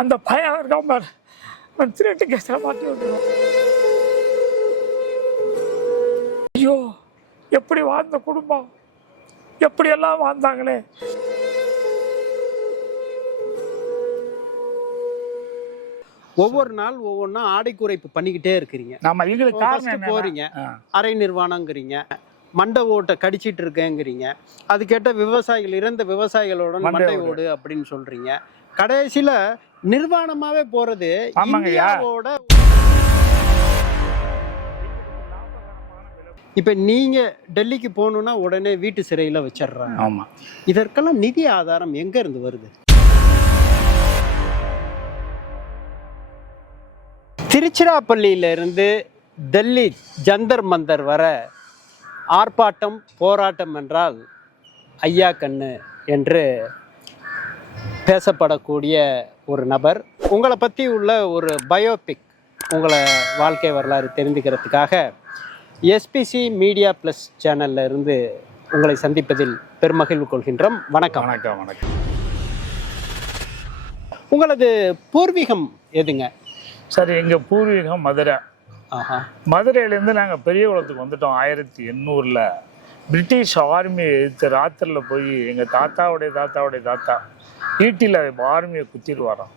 அந்த பயம் இருக்காம திருட்டு கேஸில் மாட்டி வந்துடுவோம். ஐயோ, எப்படி வாழ்ந்த குடும்பம், எப்படியெல்லாம் வாழ்ந்தாங்களே. ஒவ்வொரு நாள் ஒவ்வொன்றா ஆடை குறைப்பு பண்ணிக்கிட்டே இருக்கிறீங்க. நம்ம எங்களுக்கு காரணம் போறீங்க, அரை நிர்வாணங்கிறீங்க, மண்டை ஓட்டை கடிச்சிட்டு இருக்கேங்கிறீங்க, அது கேட்ட விவசாயிகள் இறந்த விவசாயிகளோட மண்டை ஓடு அப்படின்னு சொல்றீங்க. கடைசியில நிர்வாணமாவே போறது இந்தியாவோட. இப்ப நீங்க டெல்லிக்கு போகணும்னா உடனே வீட்டு சிறையில வச்சிடுறாங்க. ஆமா, இதற்கெல்லாம் நிதி ஆதாரம் எங்க இருந்து வருது? திருச்சிராப்பள்ளியில இருந்து டெல்லி ஜந்தர் மந்தர் வர ஆர்ப்பாட்டம் போராட்டம் என்றால் ஐயா கண்ணு என்று பேசப்படக்கூடிய ஒரு நபர். உங்களை பற்றி உள்ள ஒரு பயோபிக், உங்களை வாழ்க்கை வரலாறு தெரிந்துக்கிறதுக்காக எஸ்பிசி மீடியா ப்ளஸ் சேனல்ல இருந்து உங்களை சந்திப்பதில் பெருமகிழ்வு கொள்கின்றோம். வணக்கம். வணக்கம். வணக்கம். உங்களது பூர்வீகம் எதுங்க? சரி, எங்கள் பூர்வீகம் மதுரை. மதுரையிலேருந்து நாங்கள் பெரியகுளத்துக்கு வந்துட்டோம் 1800. பிரிட்டிஷ் ஆர்மியை எதிர்த்து ராத்திரியில் போய் எங்கள் தாத்தாவுடைய தாத்தா ஈட்டியில் ஆர்மியை குத்திடுவாராம்.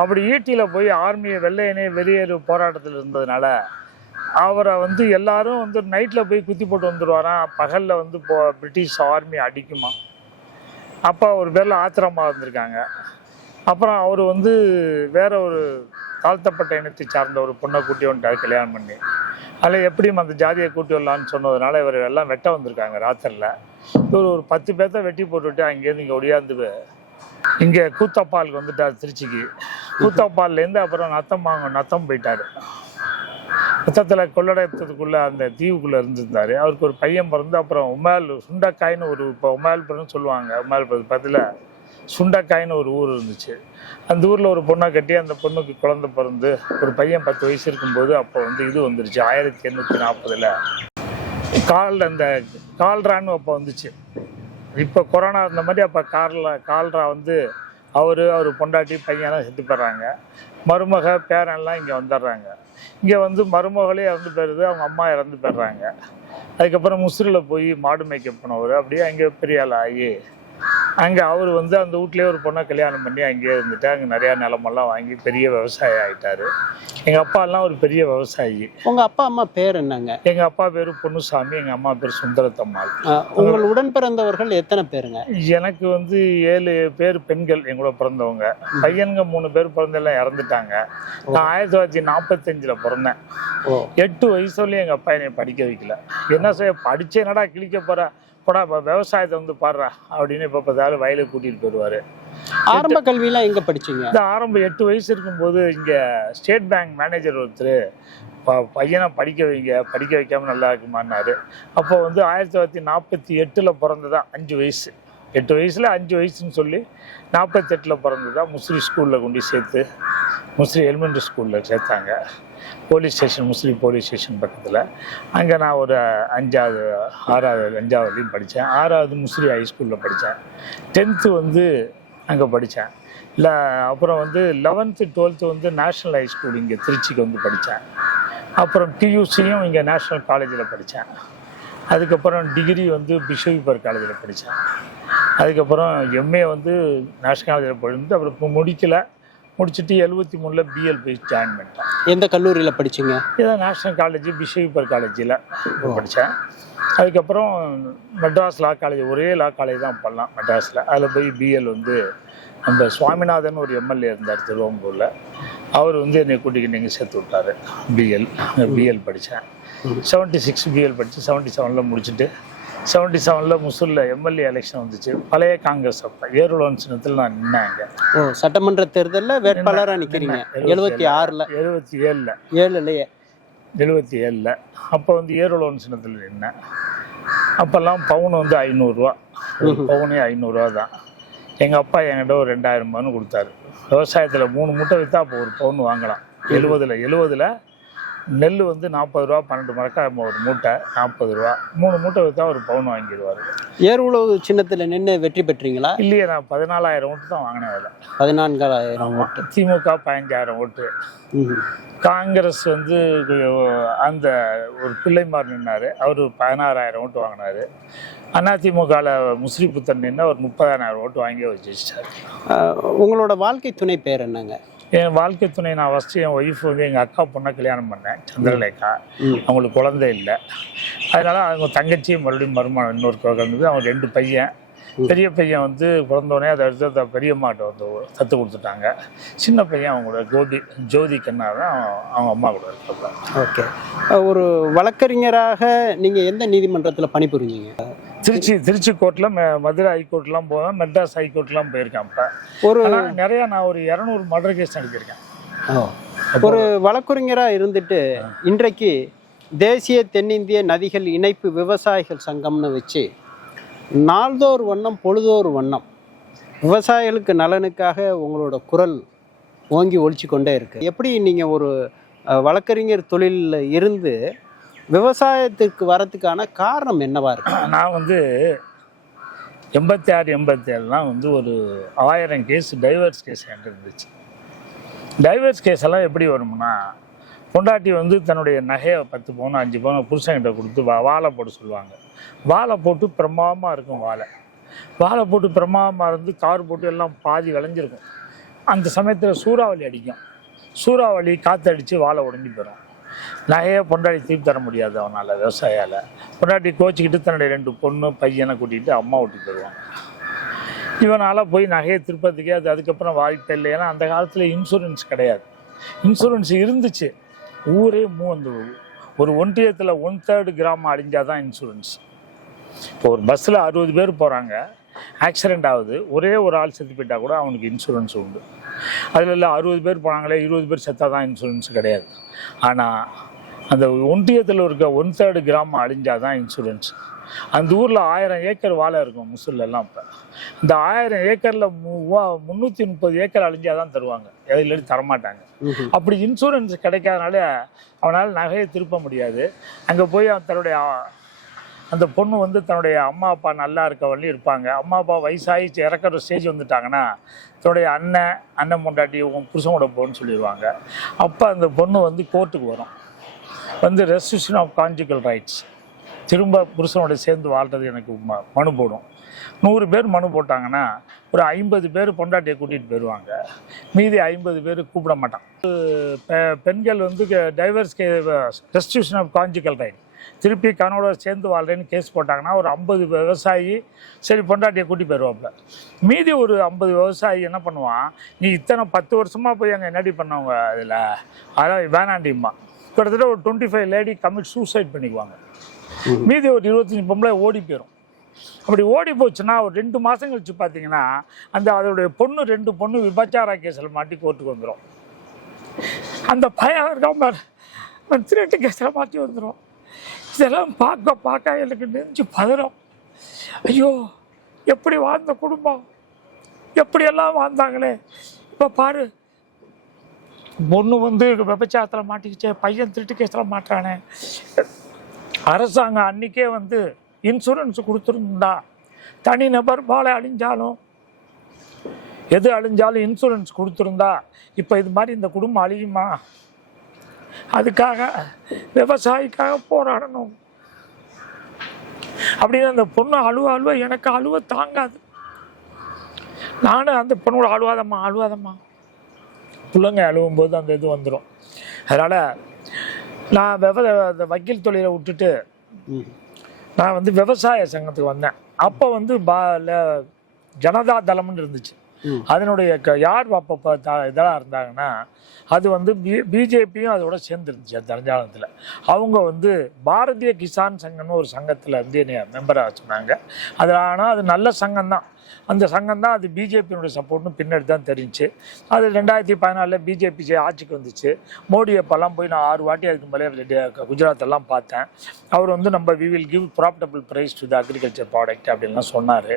அப்படி ஈட்டியில் போய் ஆர்மியை வெள்ளையனே வெளியேறு போராட்டத்தில் இருந்ததுனால அவரை எல்லாரும் நைட்டில் போய் குத்தி போட்டு வந்துடுவாராம். பகலில் பிரிட்டிஷ் ஆர்மி அடிக்குமா. அப்போ ஒரு பேரில் ஆத்திரமாக இருந்திருக்காங்க. அப்புறம் அவர் வேற ஒரு தாழ்த்தப்பட்ட இனத்தை சார்ந்த ஒரு பொண்ணை கூட்டி வந்துட்டார் கல்யாணம் பண்ணி. அதில் எப்படியும் அந்த ஜாதியை கூட்டி வரலான்னு சொன்னதுனால இவர் எல்லாம் வெட்ட வந்திருக்காங்க ராத்திரில். இவர் ஒரு 10 பேர்த்த வெட்டி போட்டுவிட்டு அங்கேருந்து இங்கே ஒடியாந்து இங்கே கூத்தப்பாலுக்கு வந்துட்டார் திருச்சிக்கு. கூத்தப்பால்லேருந்து அப்புறம் நத்தம் போயிட்டார். நத்தத்தில் கொள்ளடத்துக்குள்ளே அந்த தீவுக்குள்ளே இருந்திருந்தார். அவருக்கு ஒரு பையன் பிறந்து அப்புறம் சுண்டக்காயின்னு ஒரு இப்போ உமாயல்புரம்னு சொல்லுவாங்க. உமாயல்புரம் பக்கத்தில் சுண்டக்காயின்னு ஒரு ஊர் இருந்துச்சு. அந்த ஊரில் ஒரு பொண்ணை கட்டி அந்த பொண்ணுக்கு குழந்தை பிறந்து ஒரு பையன் 10 வயசு இருக்கும்போது அப்போ இது வந்துருச்சு 1840. அந்த கால்ரான்னு அப்போ வந்துச்சு. இப்போ கொரோனா இருந்த மாதிரி அப்போ கால்ரா அவர் பொண்டாட்டி பையன்லாம் செத்து போடுறாங்க. மருமக பேரன்லாம் இங்கே வந்துடுறாங்க. இங்கே மருமகளே இறந்து போயிடுது, அவங்க அம்மா இறந்து போயிடுறாங்க. அதுக்கப்புறம் முசிறியில் போய் மாடு மேய்க்க போனவர் அப்படியே அங்கே பெரிய ஆள் ஆகி அங்கே அவர் அந்த வீட்லேயே ஒரு பொண்ணை கல்யாணம் பண்ணி அங்கேயே இருந்துட்டு அங்கே நிறையா நிலமெல்லாம் வாங்கி பெரிய விவசாயி ஆகிட்டார். எங்கள் அப்பாலாம் ஒரு பெரிய விவசாயி. உங்கள் அப்பா அம்மா பேர் என்னங்க? எங்கள் அப்பா பேர் பொன்னுசாமி, எங்கள் அம்மா பேர் சுந்தரத்தம்மாள். உங்கள் உடன் பிறந்தவர்கள் எத்தனை பேருங்க? எனக்கு 7 பேர் பெண்கள் எங்களோட பிறந்தவங்க. பையனுங்க 3 பேர் பிறந்தெல்லாம் இறந்துட்டாங்க. நான் 1945 பிறந்தேன். 8 வயசுலேயும் எங்கள் அப்பா என்னை படிக்க வைக்கல. என்ன செய்ய, படிச்சு என்னடா கிழிக்க போகிற போடா விவசாயத்தை பாடுறா அப்படின்னு இப்போ பார்த்தாலும் வயலுக்கு கூட்டிகிட்டு போயிடுவார். ஆரம்ப கல்வியெலாம் எங்கே படிச்சிங்க? இந்த ஆரம்பம் 8 வயசு இருக்கும்போது இங்கே ஸ்டேட் பேங்க் மேனேஜர் ஒருத்தர் பையனை படிக்க வைக்காமல் நல்லா இருக்குமான்னாரு. அப்போ 1948 பிறந்ததான் 5 வயசு. 8 வயசில் 5 வயசுன்னு சொல்லி 48 பிறந்ததான் முஸ்லி ஸ்கூலில் கொண்டு சேர்த்து முஸ்லி எலிமெண்ட்ரி ஸ்கூலில் சேர்த்தாங்க. போலீஸ் ஸ்டேஷன், முஸ்லீம் போலீஸ் ஸ்டேஷன் பக்கத்தில். அங்கே நான் ஒரு 5ஆவதுலையும் படித்தேன். 6ஆவது முஸ்லீம் ஹைஸ்கூலில் படித்தேன். 10th அங்கே படித்தேன். இல்லை அப்புறம் 11th 12th நேஷ்னல் ஹைஸ்கூல் இங்கே திருச்சிக்கு படித்தேன். அப்புறம் பியூசியும் இங்கே நேஷ்னல் காலேஜில் படித்தேன். அதுக்கப்புறம் டிகிரி பிஷோவிபர் காலேஜில் படித்தேன். அதுக்கப்புறம் எம்ஏ நேஷ்னல் காலேஜில் படிந்து அப்புறம் முடிச்சுட்டு 73 பிஎல் போய் ஜாயின் பண்ணிட்டேன். எந்த கல்லூரியில் படிச்சிங்க? இதான் நேஷ்னல் காலேஜ் பிஷோவிபர் காலேஜில் படித்தேன். அதுக்கப்புறம் மெட்ராஸ் லா காலேஜ், ஒரே லா காலேஜ் தான் பண்ணலாம் மெட்ராஸில். அதில் போய் பிஎல் அந்த சுவாமிநாதன் ஒரு எம்எல்ஏ இருந்தார் திருவம்பூரில். அவர் என்னை கூட்டிக்கிட்டு நீங்கள் சேர்த்து விட்டார் பிஎல் படித்தேன். 76 பிஎல் படித்து 77 முடிச்சுட்டு 77 முசூரில் எம்எல்ஏ எலெக்ஷன் வந்துச்சு. பழைய காங்கிரஸ் அப்போ ஏருளோன் சின்னத்தில் நான் நின்னாங்க. சட்டமன்ற தேர்தலில் வேட்பாளராக நிற்கிறீங்க 76ல் 77 அப்போ ஏருளோன் சின்னத்தில் நின்னேன். அப்போல்லாம் பவுன் 500 ரூபா, பவுனே 500 ரூபா தான். எங்கள் அப்பா என்கிட்ட ஒரு 2000 பவுன் கொடுத்தாரு. விவசாயத்தில் 3 மூட்டை விற்றா அப்போ ஒரு பவுன் வாங்கலாம். 70ல் நெல் வந்து 40 ரூபா, 12 மரக்கா ஒரு மூட்டை 40 ரூபா, 3 மூட்டை விற்றா ஒரு பவுன் வாங்கிடுவார். ஏர் உழவு சின்னத்தில் நின்று வெற்றி பெற்றீங்களா? இல்லையே, நான் 14,000 ஓட்டு தான் வாங்கினேன். அதில் 14,000 ஓட்டு. திமுக 15,000 ஓட்டு. காங்கிரஸ் வந்து அந்த ஒரு பிள்ளைமார் நின்னார், அவர் 16,000 ஓட்டு வாங்கினார். அதிமுகவில் முஸ்லி புத்தன் நின்று ஒரு 30,000 ஓட்டு வாங்கி வச்சுட்டார். உங்களோட வாழ்க்கை துணை பேர் என்னங்க? என் வாழ்க்கை துணை நான் ஃபஸ்ட்டு என் ஒய்ஃப் வந்து எங்கள் அக்கா பொண்ணை கல்யாணம் பண்ணேன், சந்திரலேகா. அவங்களுக்கு குழந்தை இல்லை, அதனால் அவங்க தங்கச்சியும் மறுபடியும் மருமகன் இன்னொரு குழந்தை. அவங்க 2 பையன். பெரிய பையன் வந்து பிறந்தோடனே அதை எடுத்து பெரியம்மாட்ட வந்து தத்து கொடுத்துட்டாங்க. சின்ன பையன் அவங்களோட ஜோதி கண்ணா தான் அவங்க அம்மா கூட இருக்காங்க. ஓகே. ஒரு வழக்கறிஞராக நீங்கள் எந்த நீதிமன்றத்தில் பணிபுரிஞ்சீங்க? திருச்சி கோர்ட்டில், மதுரை ஹைகோர்ட்லாம் போவேன், மெட்ராஸ் ஹைகோர்ட்லாம் போயிருக்கேன். இப்போ நான் ஒரு 200 மர்டர் கேஸ் நடத்திருக்கேன். ஒரு வழக்கறிஞராக இருந்துட்டு இன்றைக்கு தேசிய தென்னிந்திய நதிகள் இணைப்பு விவசாயிகள் சங்கம்னு வச்சு நாள்தோர் வண்ணம் பொழுதோர் வண்ணம் விவசாயிகளுக்கு நலனுக்காக உங்களோட குரல் ஓங்கி ஒழிச்சு கொண்டே இருக்கு. எப்படி நீங்கள் ஒரு வழக்கறிஞர் தொழிலில் இருந்து விவசாயத்துக்கு வரத்துக்கான காரணம் என்னவா இருக்கு? நான் வந்து 86, 87 வந்து ஒரு 1000 கேஸ் டைவர்ஸ் கேஸ் என்கிட்ட இருந்துச்சு. டைவர்ஸ் கேஸ் எல்லாம் எப்படி வரும்னா, பொண்டாட்டி வந்து தன்னுடைய நகையை 10 பவுன் 5 பவுன் புருஷன்கிட்ட கொடுத்து வாழை போட்டு சொல்லுவாங்க. வாழை போட்டு பிரமாதமாக இருக்கும். வாழை போட்டு பிரமாதமாக இருந்து கார் போட்டு எல்லாம் பாதி விளைஞ்சிருக்கும். அந்த சமயத்தில் சூறாவளி அடிக்கும். சூறாவளி காற்றடிச்சு வாழை உடஞ்சி போயிடும். நகையை பொண்டாட்டி திருப்பி தர முடியாது அவனால், விவசாயால். பொண்டாட்டி கோச்சிக்கிட்டு தன்னுடைய 2 பொண்ணு பையனை கூட்டிகிட்டு அம்மா வீட்டுக்கு போயிடுவாங்க. இவனால் போய் நகையை திருப்பத்துக்கே அதுக்கப்புறம் வாய்ப்பே இல்லை. ஏன்னா அந்த காலத்தில் இன்சூரன்ஸ் கிடையாது. இன்சூரன்ஸ் இருந்துச்சு, ஊரே அந்த ஒரு ஒன்றியத்தில் 1/3 கிராமம் அழிஞ்சால் தான் இன்சூரன்ஸ். இப்போ ஒரு பஸ்ஸில் 60 பேர் போகிறாங்க, ஆக்சிடெண்ட் ஆகுது, ஒரே ஒரு ஆள் செத்து போயிட்டா கூட அவனுக்கு இன்சூரன்ஸ் உண்டு. அதில் இல்லை 60 பேர் போனாங்களே, 20 பேர் செத்தா தான் இன்சூரன்ஸ் கிடையாது. ஆனால் அந்த ஒன்றியத்தில் இருக்க 1/3 கிராமம் அழிஞ்சால் தான் இன்சூரன்ஸ். அந்த ஊரில் 1000 ஏக்கர் வாழை இருக்கும் முசூல்லாம். இப்போ இந்த 1000 ஏக்கரில் 330 ஏக்கர் அழிஞ்சால் தான் தருவாங்க, எதில் தரமாட்டாங்க. அப்படி இன்சூரன்ஸ் கிடைக்காதனால அவனால் நகையை திருப்ப முடியாது. அங்கே போய் தன்னுடைய அந்த பொண்ணு வந்து தன்னுடைய அம்மா அப்பா நல்லா இருக்க வழி இருப்பாங்க. அம்மா அப்பா வயசாகி இறக்குற ஸ்டேஜ் வந்துட்டாங்கன்னா தன்னுடைய அண்ணன் பொண்டாட்டி புருஷன் கூட போகணும்னு சொல்லிடுவாங்க. அப்போ அந்த பொண்ணு வந்து கோர்ட்டுக்கு வரும், வந்து ரெஸ்ட்ரிக்ஷன் ஆஃப் கான்ஜுகல் ரைட்ஸ், திரும்ப புருஷனோட சேர்ந்து வாழ்றது எனக்கு மனு போடும். 100 பேர் மனு போட்டாங்கன்னா ஒரு 50 பேர் பொண்டாட்டியை கூட்டிகிட்டு போயிடுவாங்க, மீதி 50 பேர் கூப்பிட மாட்டான். பெண்கள் வந்து divorce restriction of conjugal right திருப்பி கணவனோட சேர்ந்து வாழ்றேன்னு கேஸ் போட்டாங்கன்னா ஒரு 50 விவசாயி சரி பொண்டாட்டியை கூட்டி போயிடுவாப்புல. மீதி ஒரு 50 விவசாயி என்ன பண்ணுவான், நீ இத்தனை 10 வருஷமாக போய் அங்கே என்னடி பண்ணவங்க அதில், அதான் வேணாண்டிம்மா. கிட்டத்தட்ட ஒரு 25 லேடி கமிட் சூசைட் பண்ணிக்குவாங்க. மீதி ஒரு 25 பொம்பளை ஓடி போயிடும். அப்படி ஓடி போச்சுன்னா ஒரு 2 மாதம் கழிச்சு பார்த்தீங்கன்னா அதோடைய பொண்ணு 2 பொண்ணு விபச்சார கேஸில் மாட்டி கோர்ட்டுக்கு வந்துடும். அந்த பையன் இருக்காம திருட்டு கேஸில் மாட்டி வந்துடும். இதெல்லாம் பார்க்க எனக்கு நெஞ்சு பதறும். ஐயோ, எப்படி வாழ்ந்த குடும்பம், எப்படியெல்லாம் வாழ்ந்தாங்களே. இப்போ பாரு, பொண்ணு வந்து விபச்சாரத்தில் மாட்டிக்கிச்சே, பையன் திருட்டு கேஸில் மாட்டானே. அரசாங்கம் அன்றைக்கே வந்து இன்சூரன்ஸ் கொடுத்துருந்தா, தனிநபர் வாழை அழிஞ்சாலும் எது அழிஞ்சாலும் இன்சூரன்ஸ் கொடுத்துருந்தா இப்போ இது மாதிரி இந்த குடும்பம் அழியுமா? அதுக்காக விவசாயிக்காக போராடணும் அப்படின்னு அந்த பொண்ணு அழுவ எனக்கு அழுவ தாங்காது. நானும் அந்த பொண்ணோட அழுவாதம்மா பிள்ளைங்க அழுவும்போது அந்த இது வந்துடும். அதனால் நான் அந்த வக்கீல் தொழிலை விட்டுட்டு நான் வந்து விவசாய சங்கத்துக்கு வந்தேன். அப்போ வந்து ஜனதா தளம்னு இருந்துச்சு. அதனுடைய யார் அப்போ இதெல்லாம் இருந்தாங்கன்னா அது வந்து பிஜேபியும் அதோட சேர்ந்துருந்துச்சு. அந்த தஞ்சாவூரத்தில் அவங்க வந்து பாரதிய கிசான் சங்கம்னு ஒரு சங்கத்தில் வந்து என்னை மெம்பராக சொன்னாங்க. அதில் ஆனால் அது நல்ல சங்கம்தான். அந்த சங்கம் தான் அது பிஜேபியினுடைய சப்போர்ட்னு பின்னாடி தான் தெரிஞ்சு. அது 2014 பிஜேபி ஆட்சிக்கு வந்துச்சு. மோடி அப்போல்லாம் போய் நான் 6 வாட்டி அதுக்கு மேலே குஜராத்தெல்லாம் பார்த்தேன். அவர் வந்து நம்ம we will give profitable price to the agriculture product அப்படின்லாம் சொன்னார்.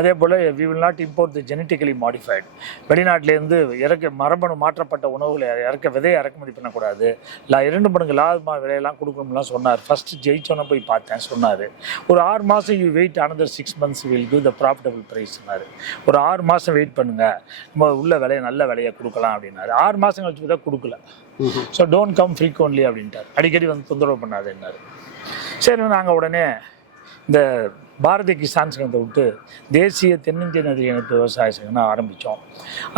அதே போல் we will not import the genetically modified, வெளிநாட்டிலேருந்து மரபணு மாற்றப்பட்ட உணவுகளை விதையை இறக்குமதி பண்ணக்கூடாது, 2 மடங்கு லாபமாக விலையெல்லாம் கொடுக்கணும்லாம் சொன்னார். ஃபஸ்ட்டு ஜெயிச்சோன்னே போய் பார்த்தேன். சொன்னார் ஒரு 6 மாதம் you wait another 6 months will give the profitable price சொன்னார். ஒரு 6 மாதம் வெயிட் பண்ணுங்கள், நம்ம உள்ள விலையை நல்ல விலையை கொடுக்கலாம் அப்படின்னாரு. 6 மாதம் கழிச்சு தான் கொடுக்கல. ஸோ டோன்ட் கம் ஃப்ரீக்வன்ட்லி அப்படின்ட்டார். அடிக்கடி வந்து தொந்தரவு பண்ணாதுன்னாரு. சரி, நாங்கள் உடனே இந்த பாரதிய கிசான் சங்கத்தை விட்டு தேசிய தென்னிந்திய நதி இணைப்பு விவசாய சங்கம்னு ஆரம்பித்தோம்.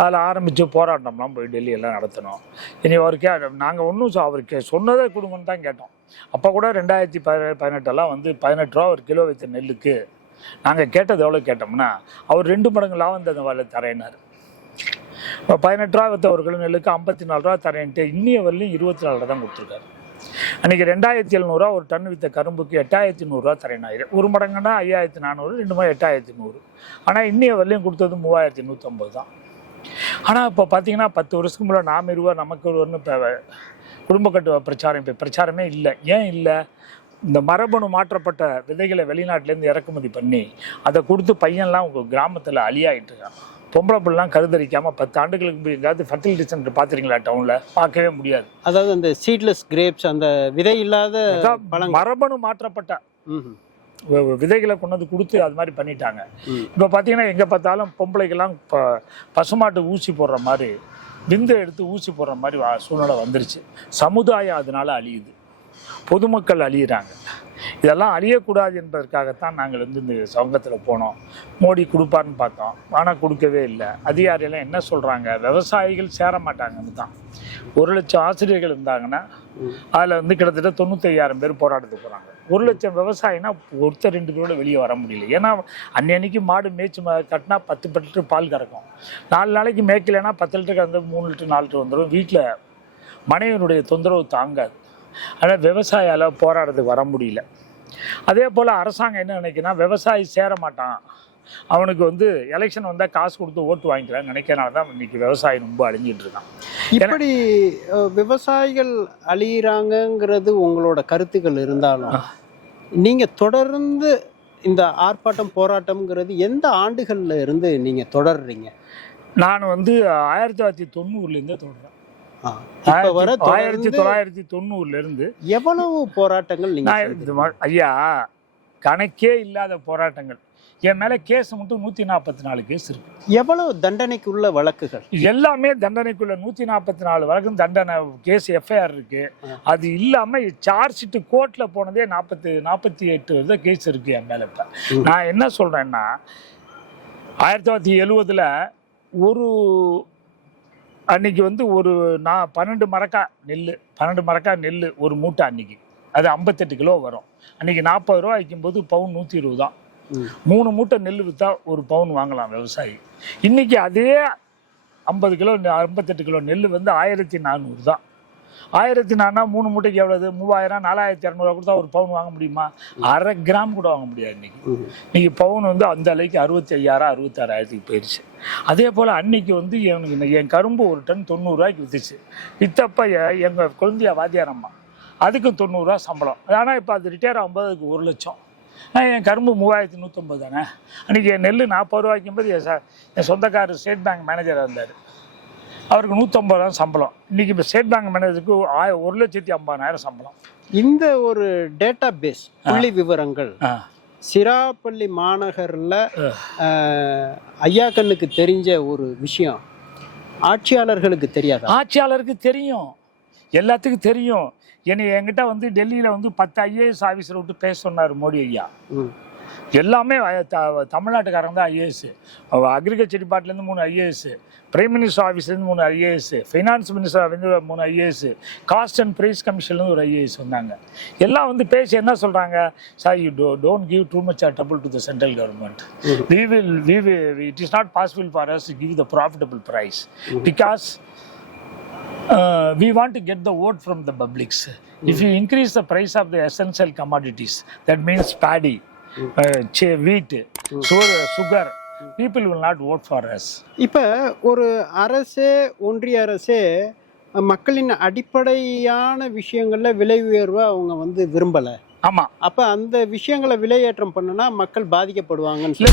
அதில் ஆரம்பித்து போராட்டம்லாம் போய் டெல்லியெல்லாம் நடத்தினோம். இனி அவருக்கே நாங்கள் ஒன்றும் அவருக்கு சொன்னதை கொடுங்கன்னு தான் கேட்டோம். அப்போ கூட 2018 வந்து 18 ரூபா ஒரு கிலோ வைத்த நெல்லுக்கு நாங்கள் கேட்டது எவ்வளோ கேட்டோம்னா அவர் 2 மடங்கு லாபம் தந்த தரேனார். 18 ரூபா வைத்த ஒரு கிலோ நெல்லுக்கு 54 ரூபா தரேன்ட்டு இன்னிய வரலையும் 24 ரூபா தான் கொடுத்துருக்காரு. அன்றைக்கி 2700 ஒரு டன் வித்த கரும்புக்கு 8100 தரேனாயிரு. 1 மடங்குன்னா 5400, 2 மடங்கு 8100. ஆனால் இன்னிய வரலையும் கொடுத்தது 3150 தான். ஆனால் இப்போ பார்த்தீங்கன்னா 10 வருஷத்துக்கு முன்னாடி நாம் இருவர் நமக்கு ஒருவர்னு இப்போ குடும்ப கட்டு பிரச்சாரம் இப்போ பிரச்சாரமே இல்லை. ஏன் இல்லை? இந்த மரபணு மாற்றப்பட்ட விதைகளை வெளிநாட்டிலேருந்து இறக்குமதி பண்ணி அதை கொடுத்து பையன்லாம் உங்கள் கிராமத்தில் அழியாயிட்டு இருக்கான். பொம்பளை பிள்ளைலாம் கருதரிக்காமல் 10 ஆண்டுகளுக்கு எங்காவது ஃபர்டிலிட்டி சென்டர் பார்த்துருங்களா? டவுனில் பார்க்கவே முடியாது. அதாவது அந்த சீட்லெஸ் கிரேப்ஸ், அந்த விதை இல்லாத மரபணு மாற்றப்பட்ட விதைகளை கொண்டு வந்து கொடுத்து அது மாதிரி பண்ணிட்டாங்க. இப்போ பார்த்தீங்கன்னா எங்கே பார்த்தாலும் பொம்பளைக்கெல்லாம் இப்போ பசுமாட்டு ஊசி போடுற மாதிரி, விந்தை எடுத்து ஊசி போடுற மாதிரி சூழ்நிலை வந்துருச்சு. சமுதாயம் அதனால அழியுது, பொதுமக்கள் அழியிறாங்க. இதெல்லாம் அழியக்கூடாது என்பதற்காகத்தான் நாங்கள் வந்து இந்த சங்கத்தில் போனோம். மோடி கொடுப்பார்னு பார்த்தோம், ஆனால் கொடுக்கவே இல்லை. அதிகாரிகள் என்ன சொல்கிறாங்க, விவசாயிகள் சேர மாட்டாங்கன்னு தான். 1 லட்சம் ஆசிரியர்கள் இருந்தாங்கன்னா அதில் வந்து கிட்டத்தட்ட 95,000 பேர் போராட்டத்துக்கு போகிறாங்க. 1 லட்சம் விவசாயினா ஒருத்தர் 2 பேரோட வெளியே வர முடியல. ஏன்னா அன்னைக்கு மாடு மேய்ச்சி கட்டினா 10 லிட்டர் பால் கறக்கும். 4 நாளைக்கு மேய்க்கலைன்னா 10 லிட்டர் கறந்து 3 லிட்டர் 4 லிட்டர் வந்துடும். வீட்டில் மனைவியினுடைய தொந்தரவு தாங்காது. ஆனால் விவசாயால் போராடுறதுக்கு வர முடியல. அதே போல் அரசாங்கம் என்ன நினைக்குன்னா, விவசாயி சேர மாட்டான், அவனுக்கு வந்து எலெக்ஷன் வந்தால் காசு கொடுத்து ஓட்டு வாங்கிக்கிறான்னு நினைக்கிறனால தான் இன்னைக்கு விவசாயி ரொம்ப அழிஞ்சிட்டு இருக்கான். இப்படி விவசாயிகள் அழியிறாங்கங்கிறது உங்களோட கருத்துக்கள் இருந்தாலும் நீங்கள் தொடர்ந்து இந்த ஆர்ப்பாட்டம் போராட்டம்ங்கிறது எந்த ஆண்டுகளில் இருந்து நீங்கள் தொடர்றீங்க? நான் வந்து 1990 தொடர்றேன். 1990 எவ்வளவு போராட்டங்கள்? ஐயா, கணக்கே இல்லாத போராட்டங்கள். என் மேல கேஸ் மட்டும் 144 கேஸ் இருக்கு. எவ்வளவு தண்டனைக்குள்ள வழக்குகள்? எல்லாமே தண்டனைக்குள்ள 144 வழக்கு தண்டனை கேஸ் எஃப்ஐஆர் இருக்கு. அது இல்லாம சார்ஜ் ஷீட் கோர்ட்ல போனதே 48 கேஸ் இருக்கு என் மேல. இப்ப நான் என்ன சொல்றேன்னா, 1970 ஒரு அன்னைக்கு வந்து ஒரு 12 மரக்கா நெல் ஒரு மூட்டை அன்னைக்கு அது 58 கிலோ வரும். அன்னைக்கு 40 ரூபா வைக்கும்போது பவுன் 120 தான். 3 மூட்டை நெல் விற்றா ஒரு பவுன் வாங்கலாம் விவசாயி. இன்னைக்கு அதே 50 கிலோ 58 கிலோ நெல் வந்து 1400 தான். 1400 3 மூட்டைக்கு எவ்வளவு? 3000, 4200 கொடுத்தா ஒரு பவுன் வாங்க முடியுமா? அரை கிராம் கூட வாங்க முடியாது. இன்னைக்கு பவுன் வந்து அந்த அளவுக்கு 65,000 66,000 போயிடுச்சு. அதே போல் அன்னைக்கு வந்து என் கரும்பு ஒரு டன் 90 ரூபாய்க்கு விற்றுச்சு. விற்றப்ப எங்கள் குழந்தையா வாத்தியாரம்மா அதுக்கு 90 ரூபா சம்பளம். ஆனால் இப்போ அது ரிட்டையர் ஆகும்போது அதுக்கு 1 லட்சம். என் கரும்பு 3150 தானே. அன்றைக்கி என் நெல் 40 ரூபாய்க்கும்போது என் சொந்தக்காரர் ஸ்டேட் பேங்க் மேனேஜராக இருந்தார், அவருக்கு 150 ரூபா சம்பளம். இன்றைக்கி இப்போ ஸ்டேட் பேங்க் மேனேஜருக்கு 1,50,000 சம்பளம். இந்த ஒரு டேட்டா பேஸ் புள்ளி விவரங்கள் சிராப்பள்ளி மாநகரில் ஐயா கண்ணுக்கு தெரிஞ்ச ஒரு விஷயம் ஆட்சியாளர்களுக்கு தெரியாது. ஆட்சியாளருக்கு தெரியும், எல்லாத்துக்கும் தெரியும். என்கிட்ட வந்து டெல்லியில் வந்து 10 IAS ஆஃபீஸரை விட்டு பேச சொன்னார் மோடி ஐயா. எல்லாமே தமிழ்நாட்டுக்காரங்க தான் IAS. அக்ரிகல்ச்சர் டிபார்ட்மெண்ட்லேருந்து 3 IAS, பிரைம் மினிஸ்டர் ஆஃபீஸ்லேருந்து 3 IAS, ஃபைனான்ஸ் மினிஸ்டர்லேருந்து 3 IAS, காஸ்ட் அண்ட் ப்ரைஸ் கமிஷன்லேருந்து ஒரு IAS வந்தாங்க. எல்லாம் வந்து பேசி என்ன சொல்கிறாங்க, sir you don't give too much trouble to the central government. It is not possible for us to give the profitable price because we want to get the vote from the publics. If you increase the price of the essential commodities, that means paddy, wheat, sugar, people will not vote for us. இப்போ ஒரு அரசே, ஒன்றிய அரசே மக்களின் அடிப்படையான விஷயங்கள்ல விலை உயர்வை அவங்க வந்து விரும்பலை. ஆமா, அப்போ அந்த விஷயங்களை விலையேற்றம் பண்ணுனா மக்கள் பாதிக்கப்படுவாங்கன்னு சொல்லி